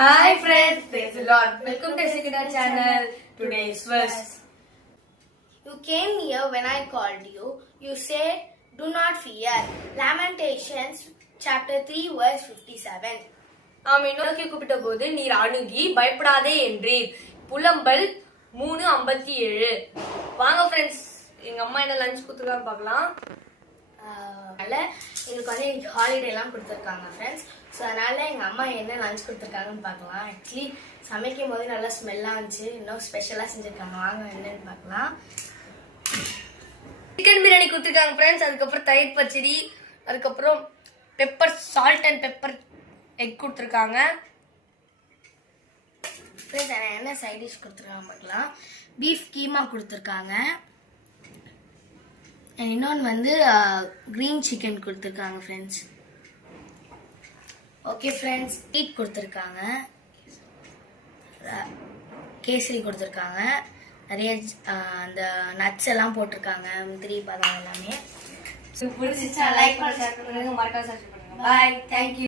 Hi friends, praise the Lord. Welcome to Sikita channel. Today's verse. You came here when I called you. You said, do not fear. Lamentations chapter 3 verse 57. நாம் நோக்கி கூப்பிட்ட போது நீர் அணுகி பயப்படாதே என்றீர். புலம்பல் 3:57. வாங்க ஃப்ரெண்ட்ஸ், எங்க அம்மா என்ன லஞ்ச் கொடுத்துருக்காங்க பார்க்கலாம். எங்களுக்கு வந்து இன்னைக்கு ஹாலிடே எல்லாம் கொடுத்துருக்காங்க ஃப்ரெண்ட்ஸ். ஸோ அதனால எங்கள் அம்மா என்ன லஞ்ச் கொடுத்துருக்காங்கன்னு பார்க்கலாம். ஆக்சுவலி சமைக்கும் போது நல்லா ஸ்மெல்லாக இருந்துச்சு. இன்னும் ஸ்பெஷலாக செஞ்சுருக்காங்க. வாங்க என்னன்னு பார்க்கலாம். சிக்கன் பிரியாணி கொடுத்துருக்காங்க ஃப்ரெண்ட்ஸ். அதுக்கப்புறம் தயிர் பச்சடி, அதுக்கப்புறம் pepper salt and pepper egg கொடுத்துருக்காங்க. ஃப்ரெண்ட்ஸ் என்ன சைட் டிஷ் கொடுத்துருக்காங்க பார்க்கலாம். பீஃப் கீமா கொடுத்துருக்காங்க. இன்னொன்று வந்து க்ரீன் சிக்கன் கொடுத்துருக்காங்க ஃப்ரெண்ட்ஸ். ஓகே ஃப்ரெண்ட்ஸ், ஈட் கொடுத்துருக்காங்க, கேசரி கொடுத்துருக்காங்க, நிறைய அந்த நட்ஸ் எல்லாம் போட்டிருக்காங்க, முந்திரி பாதாம் எல்லாமே. பிடிச்சிச்சா லைக் பண்ணுங்க, மறக்காம சப்ஸ்கிரைப் பண்ணுங்க. பாய், தேங்க்யூ.